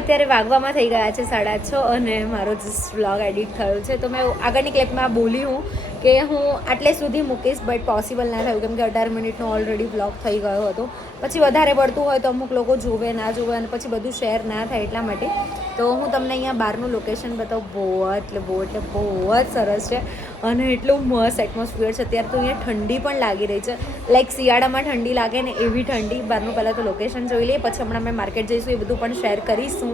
અત્યારે વાગવામાં થઈ ગયા છે 6:30 અને મારો જસ્ટ વ્લોગ એડિટ થયો છે. તો મેં આગળની ક્લિપમાં બોલી હું કે હું આટલે સુધી મૂકીશ, બટ પોસિબલ ના થયું કેમ કે 18 મિનિટનો ઓલરેડી વ્લોગ થઈ ગયો હતો. પછી વધારે પડતું હોય તો અમુક લોકો જોવે ના જોવે અને પછી બધું શેર ના થાય, એટલા માટે. તો હું તમને અહીંયા બહારનું લોકેશન બતાવું. બહુ જ સરસ છે અને એટલું મસ્ત એટમોસ્ફિયર છે. અત્યારે તો અહીંયા ઠંડી પણ લાગી રહી છે, લાઈક શિયાળામાં ઠંડી લાગે ને એવી ઠંડી. બહારનું પહેલાં તો લોકેશન જોઈ લઈએ, પછી હમણાં અમે માર્કેટ જઈશું, એ બધું પણ શેર કરીશું.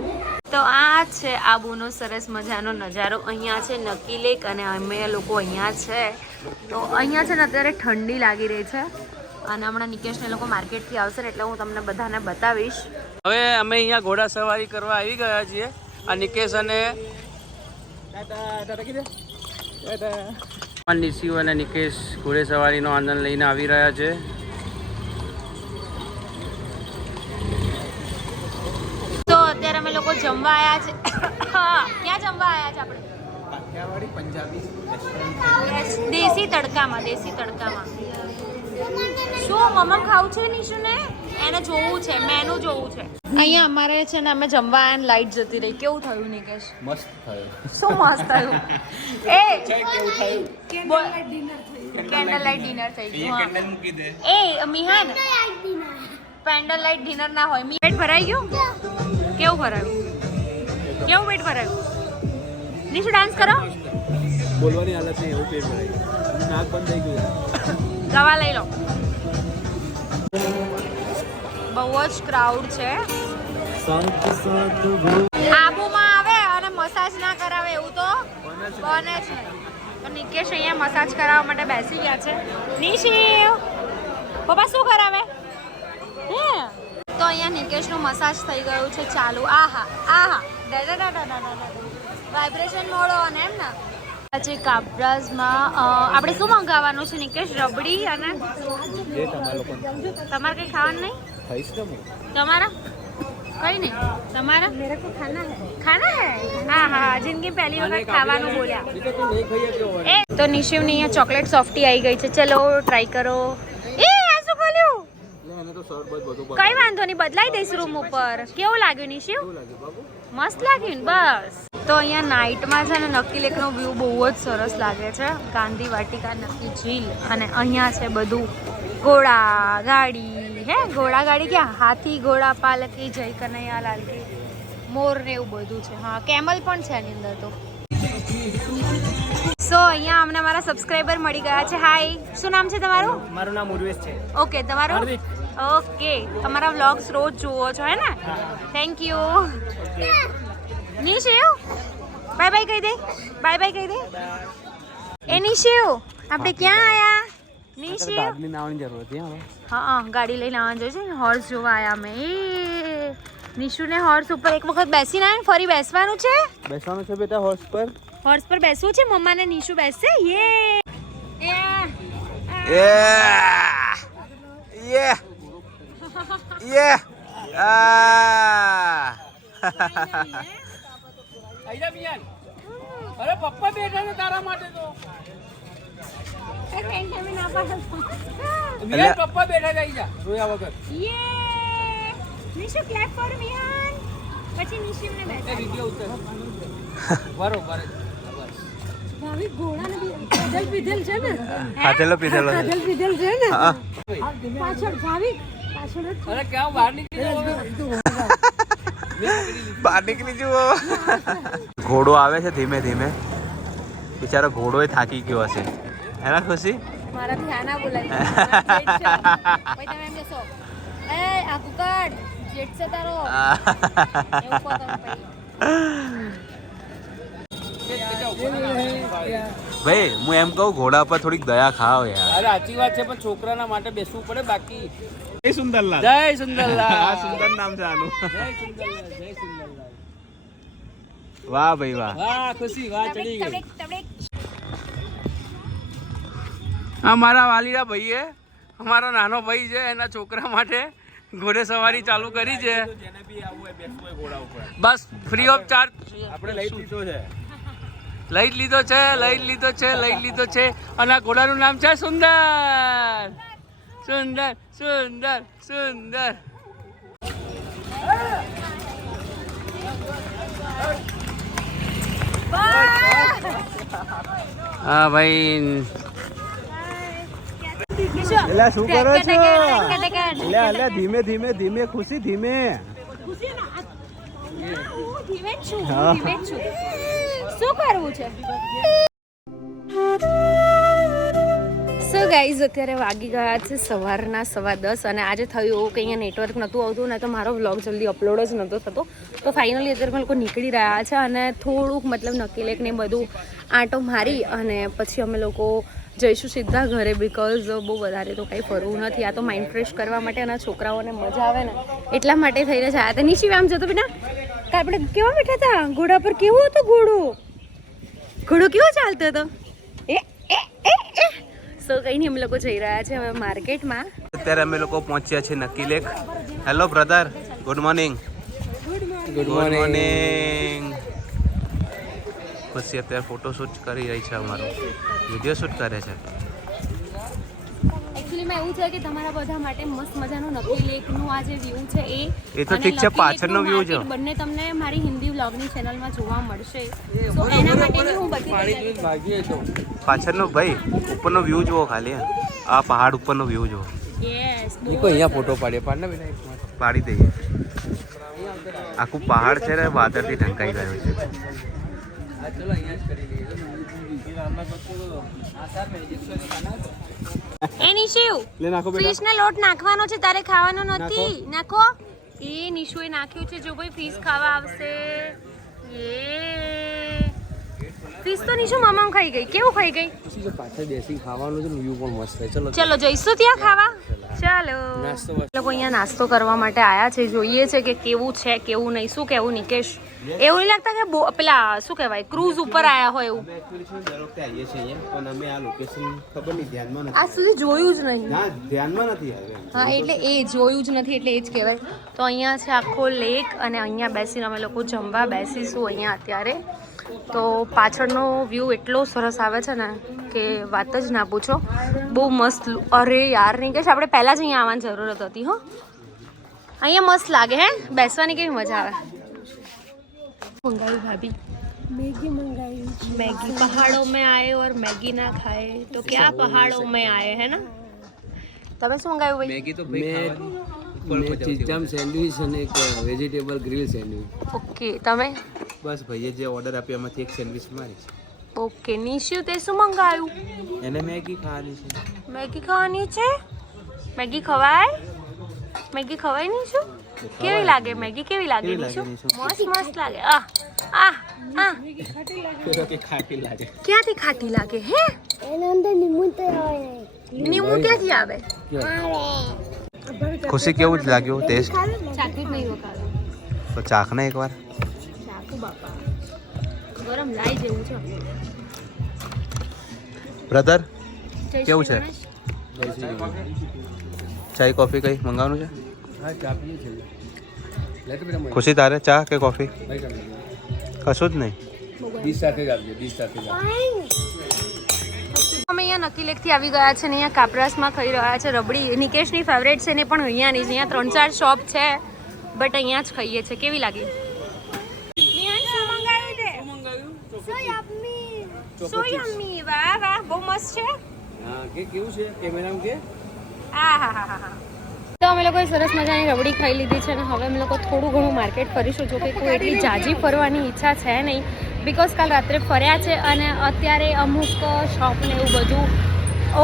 તો આ છે આબુનો સરસ મજાનો નજારો. અહીંયા છે નકી લેક અને અમે લોકો અહીંયા છે. તો અહીંયા છે ને અત્યારે ઠંડી લાગી રહી છે અને હમણાં નિકેશને લોકો માર્કેટથી આવશે ને એટલે હું તમને બધાને બતાવીશ. હવે અમે અહીંયા ઘોડા સવારી કરવા આવી ગયા છીએ. આ નિકેશ અને નિશિવ અને નિકેશ ઘોડે સવારીનો આનંદ લઈને આવી રહ્યા છે. તો અત્યારે અમે લોકો જમવા આવ્યા છે. ક્યાં જમવા આવ્યા છે આપણે? કાઠિયાવાડી પંજાબી રેસ્ટોરન્ટ. દેશી તડકામાં. શું મમ્મા ખાવું છે નિશુને? એને જોવું છે, મેનુ જોવું છે. અહીંયા અમારે છે ને અમે જમવા આવ્યા, લાઈટ જતી રહી. કેવું થયું નિકેશ? મસ્ત થયું. શું મસ્ત થયું? કેવું થયું? કેન્ડલ લાઇટ ડિનર થઈ ગયું. એ મિહાન, કેન્ડલ લાઇટ ડિનર ના હોય. પેટ ભરાઈ ગયું? કેવું પેટ ભરાયું? નિશુ ડાન્સ કરો. બોલવાની હાલત નહીં, એવું પેટ ભરાઈ ગયું. નાક બંધ થઈ ગયું. દવા લઈ લો. બહુ જ ક્રાઉડ છે. આબુમાં આવે અને મસાજ ના કરાવે એવું તો બને છે. તો નિકેશ અહીંયા મસાજ કરાવવા માટે બેસી ગયા છે. નિશિવ પપ્પા શું કરાવે? તો અહીંયા નિકેશનું મસાજ થઈ ગયું છે ચાલુ. આહા વાઇબ્રેશન મોડો અને એમ ને. આજે કાપરાઝમાં આપણે શું મંગાવવાનું છે નિકેશ? રબડી અને તમારે કંઈ ખાવાનું નહીં? તમારા કઈ નહીં? તમારા ખાના હે? હા જિંદગી પહેલી વખત ખાવાનું બોલ્યા. તો નિશિવની અહીંયા ચોકલેટ સોફ્ટી આવી ગઈ છે. ચલો ટ્રાય કરો. એ આ શું ખોલ્યું? કઈ વાંધો નહીં, બદલાઈ દઈશ રૂમ ઉપર. કેવું લાગ્યું નિશિવ? મસ્ત લાગ્યું ને? બસ. તો અહીંયા નાઇટમાં છે ને નકી લેકનો વ્યૂ બહુ જ સરસ લાગે છે. ગાંધી વાટિકા, નકી ઝીલ અને અહીંયા છે બધું ઘોડા ગાડી. ઘોડા ગાડી ક્યાં? હાથી, ઘોડા, પાલકી, જય કનૈયા લાલ કી, મોર ને એવું બધું છે. હા, કેમલ પણ છે એની અંદર. તો સો અહીંયા અમને મારા સબસ્ક્રાઇબર મળી ગયા છે. હાય, શું નામ છે તમારું? મારું નામ ઉર્વેશ છે. ઓકે, તમારું? ઓકે, તમારા વ્લોગ્સ રોજ જુઓ છો હે ને? Thank you. નિશિવ બાય કહી દે. એ નિશિવ આપણે ક્યાં આયા? નિશિવ ગાડી લાવવાની જરૂર હતી. હા, ગાડી લઈને આવવાની જરૂર છે. હોર્સ જોવા આયા અમે. નિશુને હોર્સ ઉપર એક વખત બેસીને આવીને ફરી બેસવાનું છે. બેટા હોર્સ પર બેસવું છે. મમ્મા ને નિશુ બેસશે. અરે પપ્પા બેઠા છે તારા માટે. તો પપ્પા બેઠા ગઈ જા રોયા વગર. Nishu clap for Mihan. પછી નિશુને બેઠા વિડિયો ઉતર. બરોબર. ભાવી ઘોડાને કાજલ પીધેલ છે ને? કાજલ પીધેલ છે ને? હા. પાછળ ભાવી પાછળ. અરે ક્યાં બહાર નીકળી જુઓ. ઘોડો આવે છે ધીમે ધીમે. બિચારો ઘોડો થાકી ગયો હશે. એના ખુશી મારાથી આના બોલાય. પછી તમે એમ કહેશો, એ આ કુકડ જેટ છે તારો. એવું કહો તમે પછી. ભાઈ હું એમ કહું, ઘોડા પર થોડીક દયા ખાઓ યાર. અરે સાચી વાત છે, પણ છોકરાના માટે બેસવું પડે. બાકી જય સુંદરલાલ. આ સુંદર નામ છે આનું. જય સુંદરલાલ. વાહ ભાઈ વાહ. ખુશી વાહ ચડી ગઈ. અમારા વાલીડા ભાઈએ, અમારો નાનો ભાઈ છે, એના છોકરા માટે ઘોડે સવારી ચાલુ કરી છે. બસ ફ્રી ઓફ ચાર્જ આપણે લઈ લીધો છે. અને આ ઘોડાનું નામ છે સુંદર. હા ભાઈ એટલે શું કરો છો? એટલે ધીમે ધીમે ધીમે ખુશી ધીમે. શું કરવું છે? સો ગાઈઝ અત્યારે વાગી ગયા છે સવારના 10:15 અને આજે થયું એવું કે અહીંયા નેટવર્ક નહોતું આવતું ને તો મારો વ્લોગ જલ્દી અપલોડ જ નહોતો થતો. તો ફાઇનલી અત્યારે અમે લોકો નીકળી રહ્યા છે અને થોડુંક મતલબ નક્કી લેક ને બધું આંટો મારી અને પછી અમે લોકો જઈશું સીધા ઘરે બિકોઝ બહુ વધારે તો કંઈ ફરવું નથી. આ તો માઇન્ડ ફ્રેશ કરવા માટે અને છોકરાઓને મજા આવે ને એટલા માટે થઈને જ આવ્યા હતા. નિશી આમ જતો બેટા કે આપણે કેવા બેઠા હતા ઘોડા પર? કેવું હતું ઘોડો કેવો ચાલતો હતો? સો કંઈ નહીં અમે લોકો જઈ રહ્યા છે હવે માર્કેટમાં. અત્યારે અમે લોકો પહોંચ્યા છે નક્કી lake. Hello brother, good morning. Good morning. પછી અત્યારે ફોટોશૂટ કરી રહી છે, અમારો વિડીયો શૂટ કરે છે. એકચ્યુઅલીમાં એવું છે કે તમારા બધા માટે મસ્ત મજાનું નક્કી લેકનું આ જે વ્યૂ છે એ તો ઠીક છે, પાછળનો વ્યૂ જો બંને તમને મારી હિન્દી વ્લોગની ચેનલમાં જોવા મળશે. તો એના માટે હું બધી પાછળનો ભાઈ ઉપરનો વ્યૂ જુઓ ખાલી. આ પહાડ ઉપરનો વ્યૂ જુઓ. યસ અહીંયા ફોટો પાડી દઈએ. આખું પહાડ છે ને વાદળથી ઢંકાઈ ગયું છે. એ નિશુ ફિશનો લોટ નાખવાનો છે, તારે ખાવાનો નથી. નાખો. એ નિશુએ નાખ્યું છે. જો કોઈ ફિશ ખાવા આવશે. ફિશ તો નિશુ મામા ખાઈ ગઈ. કેવું ખાઈ ગઈ? પાછળ બેસી ખાવાનું છે, વ્યૂ પણ મસ્ત છે. ચલો જઈશું ત્યાં ખાવા. ચાલો લોકો અહીંયા નાસ્તો કરવા માટે આયા છે. જોઈએ છે કે કેવું છે કેવું નહીં. શું કેવું નિકેશ? એવું નહીં લાગતા કે પેલા શું કહેવાય ક્રૂઝ ઉપર આયા હોય એવું? આ સુધી જોયું જ નહીં. હા એટલે એ જોયું જ નથી એટલે એ જ કહેવાય. તો અહીંયા છે આખો લેક અને અહીંયા બેસીને અમે લોકો જમવા બેસીશું અહીંયા અત્યારે. તો પાછળનો વ્યૂ એટલો સરસ આવે છે ને કે વાત જ ના પૂછો. બહુ મસ્ત. અરે યાર નિકેશ આપણે પહેલાં જ અહીંયા આવવાની જરૂરત હતી. હો અહીંયા મસ્ત લાગે હે બેસવાની, કેવી મજા આવે. मंगाई भाभी मैगी मंगाई. मैगी पहाड़ों में आए और मैगी ना खाए तो क्या पहाड़ों में आए है ना. તમે શું મંગાવ્યું ભાઈ? મેગી તો મેં ચીઝામ સેન્ડવિચ અને એક વેજીટેબલ ગ્રીલ સેન્ડવિચ. ઓકે તમે? બસ ભાઈએ જે ઓર્ડર આપ્યો એમાંથી એક સેન્ડવિચ મારી છે. ઓકે નિશુ તે શું મંગાવ્યું? એને મેગી ખાવાની છે. મેગી ખાવાની છે? મેગી ખવાય? મેગી ખવાય નિશુ? કેવી લાગે મેગી? કેવી લાગે નિશુ? મસ્ત મસ્ત લાગે. આ આ આ ખાટી લાગે. ક્યાંથી ખાટી લાગે હે? એના અંદર લીંબુ તો આવે. લીંબુ ક્યાંથી આવે? ખુશી કેવું જ લાગ્યું ટેસ્ટ? ચાખી નહીં રોકાવે. તો ચાખને એકવાર. ચાખું બાપા ગરમ લાઈ જેવું છે. બ્રધર જય કેવું શ્રી છે? ગણેશ. ચાય કોફી કઈ મંગાવવાનું છે? હા ચા પીએ છે. ખુશી તારે ચા કે કોફી? કશું જ નહીં. ડીશ સાથે જ આપજો, ડીશ સાથે જ આપજો. અમે અહીંયા નક્કી લેકથી આવી ગયા છે ને અહીંયા કાપરાસમાં ખાઈ રહ્યા છે રબડી. નિકેશની ફેવરેટ છે ને પણ અહીંયાની જ. અહીંયા 3-4 શોપ છે બટ અહીંયા જ ખાઈએ છે. કેવી લાગી? સો યમ્મી. વાહ વાહ બહુ મસ્ત છે. હા કે કેવું છે કેમેરામાં કે? આ હા હા હા. તો અમે લોકોએ સરસ મજાની રબડી ખાઈ લીધી છે અને હવે અમે લોકો થોડું ઘણું માર્કેટ ફરીશું. જો કે કોઈ એટલી જાજી ફરવાની ઈચ્છા છે નહીં બિકોઝ કાલ રાત્રે ફર્યા છે અને અત્યારે અમુક શોપ ને એવું બધું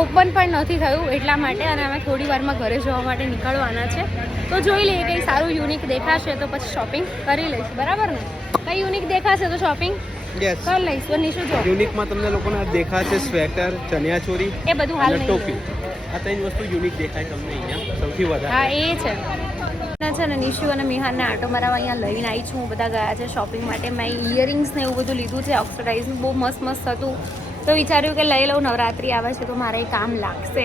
ઓપન પણ નથી થયું એટલા માટે. અને અમે થોડી વારમાં ઘરે જવા માટે નીકળવાના છે. તો જોઈ લઈએ કંઈ સારું યુનિક દેખાશે તો પછી શોપિંગ કરી લઈશું. બરાબર ને? કંઈ યુનિક દેખાશે તો શોપિંગ યસ કરી લઈશું. નિશું જો યુનિકમાં તમને લોકોને દેખાશે સ્વેટર, ચણિયાચોરી એ બધું હાલ અને નહીં ટોપી. આ ત્રણ વસ્તુ યુનિક દેખાય તમને અહીંયા સૌથી હા વધારે. એ છે ને નિશુ અને મિહાનને આટો મરાવા અહીંયા લઈને આવી છું. બધા ગયા છે શોપિંગ માટે. મેં ઇયરિંગ્સ ને એવું બધું લીધું છે. ઓક્સિડાઇઝનું બહુ મસ્ત મસ્ત હતું તો વિચાર્યું કે લઈ લઉં. નવરાત્રિ આવે છે તો મારે એ કામ લાગશે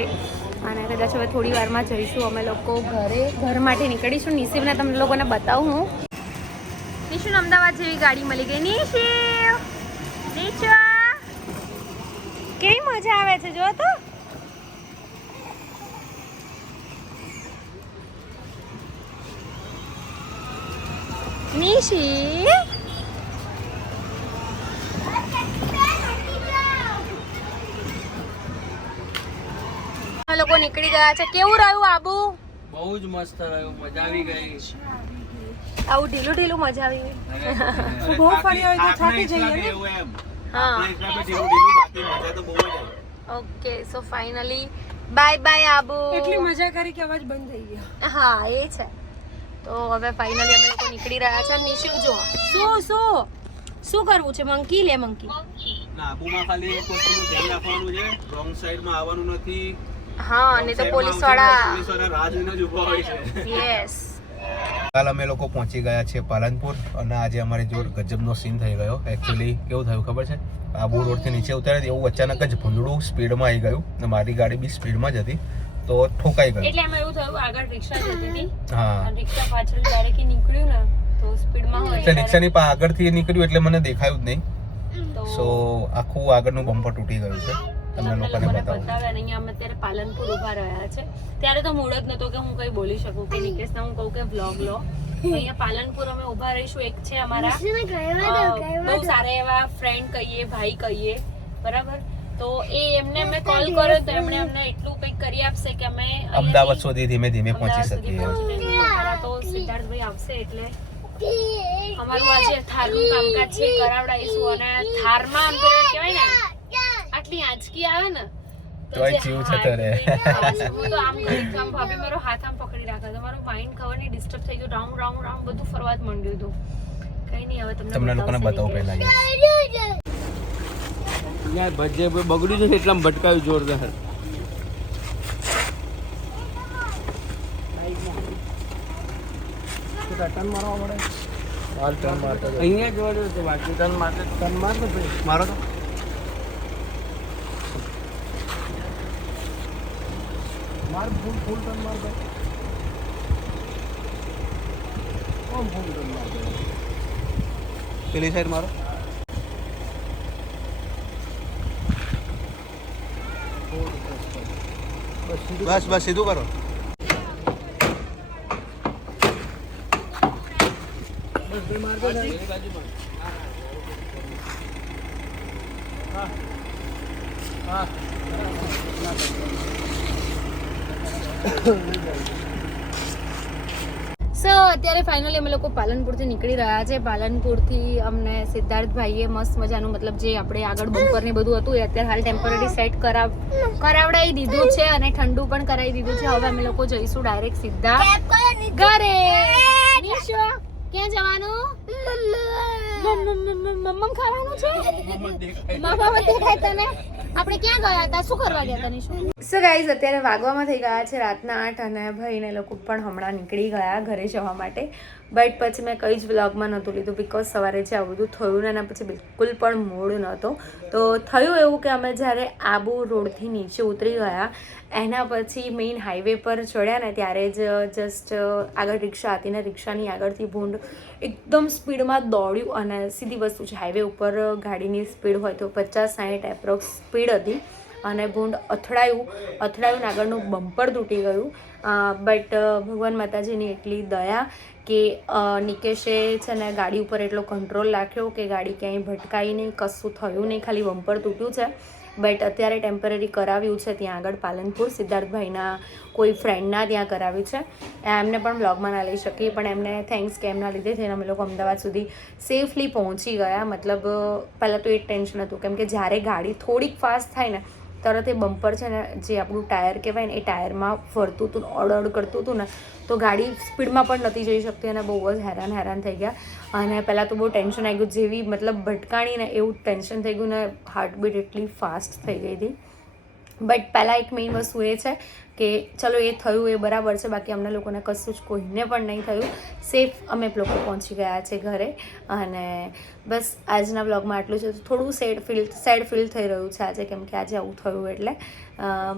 અને કદાચ હવે થોડી વારમાં જઈશું અમે લોકો ઘરે. ઘર માટે નીકળીશું. નિશિવને તમને લોકોને બતાવું હું. નિશુને અમદાવાદ જેવી ગાડી મળી ગઈ. નિશિવ નિશુ કેવી મજા આવે છે જો તો. નિશી નીકળી ગયા છે. કેવું રહ્યું આબુ? બહુ જ મસ્ત રહ્યું, મજા આવી ગઈ. આવું ઢીલું ઢીલું મજા આવી ગઈ. બહુ ફરી હોય તો થાકી જઈએ ને. હા okay so finally bye bye Abu. એટલી મજા કરી કે અવાજ બંધ થઈ ગયો. હા એ છે. તો હવે ફાઇનલી અમે લોકો નીકળી રહ્યા છે. નિશુ જો શું કરવું છે? મંકી લે મંકી. આબુમાં ખાલી એક વસ્તુનું ધ્યાન રાખવાનું છે, રોંગ સાઈડમાં આવવાનું નથી. હા અને તો પોલીસ વાળા રાહ જોઈને જ ઊભા હોય છે. યસ. કાલ અમે લોકો પહોંચી ગયા છે પાલનપુર અને આજે અમારી જોડે ગજબનો સીન થઈ ગયો. એકચ્યુઅલી કેવું થયું ખબર છે? આબુ રોડથી નીચે ઉતારે એવું અચાનક જ ભૂંડડું સ્પીડમાં આવી ગયું અને મારી ગાડી બી સ્પીડમાં જ હતી તો ઠોકાઈ ગયું. એટલે એમાં એવું થયું આગળ રિક્ષા જતી હતી હા અને રિક્ષા પાછળ ડાયરેક્ટ નીકળ્યું ને તો સ્પીડમાં હોય એટલે રિક્ષાની આગળથી નીકળ્યું એટલે મને દેખાયું જ નહીં. તો સો આખું આગળનું બમ્પર તૂટી ગયું છે. તમને લોકોને બતાવું. બતાવે અને અહીંયા અમે અત્યારે પાલનપુર ઉભા રહ્યા છે. ત્યારે તો મૂડ જ નતો કે હું કઈ બોલી શકું કે નિકેશને હું કહું કે વ્લોગ લો. અહીંયા પાલનપુર અમે ઉભા રહીશું. એક છે અમારા બહુ સારા એવા ફ્રેન્ડ કહીએ, ભાઈ કહીએ, બરાબર. તો એ એમને મેં કોલ કર્યો તો એમણે અમને એટલું કંઈક કરી આપશે કે અમે અમદાવાદ સુધી ધીમે ધીમે પહોંચી શકીએ. તો સિદ્ધાર્થભાઈ આવશે એટલે અમારું આજે થારનું કામકાજ છે કરાવડાવીશું. અને થારમાં કહેવાય ને આટલી આંચકી આવે ને તોય જીવ જતો રહે. હું તો આમ કરી આમ ભાભી મારો હાથ આમ પકડી રાખે તો મારું માઇન્ડ ખબર નહીં ડિસ્ટર્બ થઈ ગયું. રાઉન્ડ રાઉન્ડ રાઉન્ડ બધું ફરવા જ માંડ્યું હતું. કઈ નહીં હવે તમને લોકોને બતાવું પહેલા. યાર ભજે બગડ્યું છે એટલા ભટકાયું જોરદાર. ટર્ન મારવા પડે. અહીંયા જોડે તો બાકી ટર્ન માર ને મારો તો માર ફૂલ ટર્ન માર દે. ફૂલ ટર્ન માર દે. પેલી સાઈડ મારો. બસ બસ સીધું કરો. સો અત્યારે ફાઇનલી અમે લોકો પાલનપુરથી નીકળી રહ્યા છે. પાલનપુરથી અમને સિદ્ધાર્થભાઈએ મસ્ત મજાનું મતલબ જે આપણે આગળ બમ્પર ને બધું હતું એ અત્યારે હાલ ટેમ્પરરી સેટ કરાવડાવી દીધું છે અને ઠંડુ પણ કરાવી દીધું છે. હવે અમે લોકો જઈશું ડાયરેક્ટ સીધા ઘરે. નિશો ક્યાં જવાનું? મમ્મમ ખાવાનું છે. મમ્મમ દેખાય તને? આપણે ક્યાં ગયા હતા? શું કરવા ગયા હતા નિશો? સો ગાઈઝ અત્યારે વાગવામાં થઈ ગયા છે રાતના 8 અને ભાઈને લોકો પણ હમણાં નીકળી ગયા ઘરે જવા માટે. બટ પછી મેં કંઈ જ વ્લોગમાં નહોતું લીધું બિકોઝ સવારે જે આ બધું થયું ને એના પછી બિલકુલ પણ મૂડ નહોતો. તો થયું એવું કે અમે જ્યારે આબુ રોડથી નીચે ઉતરી ગયા એના પછી મેઇન હાઈવે પર ચડ્યા ને ત્યારે જ જસ્ટ આગળ રિક્ષા હતી ને રિક્ષાની આગળથી ભૂંડ એકદમ સ્પીડમાં દોડ્યું અને સીધી વસ્તુ છે હાઈવે ઉપર ગાડીની સ્પીડ હોય તો 50-60 એપ્રોક્સ સ્પીડ હતી અને ભૂંડ અથડાયું ને આગળનું બમ્પર તૂટી ગયું. બટ ભગવાન માતાજીની એટલી દયા કે નિકેશે છે ને ગાડી ઉપર એટલો કંટ્રોલ રાખ્યો કે ગાડી ક્યાંય ભટકાઈ નહીં, કશું થયું નહીં, ખાલી બમ્પર તૂટ્યું છે. બટ અત્યારે ટેમ્પરરી કરાવ્યું છે ત્યાં આગળ પાલનપુર સિદ્ધાર્થભાઈના કોઈ ફ્રેન્ડના ત્યાં કરાવ્યું છે. એમને પણ બ્લોગમાં ના લઈ શકીએ પણ એમને થેન્ક્સ કે એમના લીધે થઈને અમે લોકો અમદાવાદ સુધી સેફલી પહોંચી ગયા. મતલબ પહેલાં તો એ ટેન્શન હતું કેમ કે જ્યારે ગાડી થોડીક ફાસ્ટ થાય ને તરત એ બમ્પર છે ને જે આપણું ટાયર કહેવાય ને એ ટાયરમાં ફરતું હતું અડ કરતું હતું ને તો ગાડી સ્પીડમાં પણ નથી જઈ શકતી અને બહુ જ હેરાન થઈ ગયા. અને પહેલાં તો બહુ ટેન્શન આવી ગયું જેવી મતલબ ભટકાણી ને એવું ટેન્શન થઈ ગયું ને હાર્ટબીટ એટલી ફાસ્ટ થઈ ગઈ હતી. બટ પહેલાં એક મેઇન વસ્તુ એ છે કે ચલો એ થયું એ બરાબર છે બાકી અમને લોકોને કશું જ કોઈને પણ નહીં થયું. સેફ અમે લોકો પહોંચી ગયા છે ઘરે અને બસ આજના બ્લોગમાં આટલું છે. થોડું સેડ ફીલ થઈ રહ્યું છે આજે કેમ કે આજે આવું થયું એટલે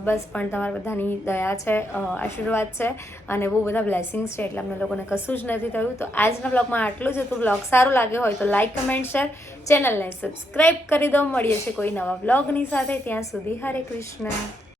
બસ પણ તમારા બધાની દયા છે, આશીર્વાદ છે અને બહુ બધા બ્લેસિંગ્સ છે એટલે અમને લોકોને કશું જ નથી થયું. તો આજના બ્લોગમાં આટલું છે. તો બ્લોગ સારો લાગ્યો હોય તો લાઇક, કમેન્ટ, શેર, ચેનલને સબસ્ક્રાઈબ કરી દો. મળીએ છીએ કોઈ નવા બ્લોગની સાથે. ત્યાં સુધી હરે કૃષ્ણ.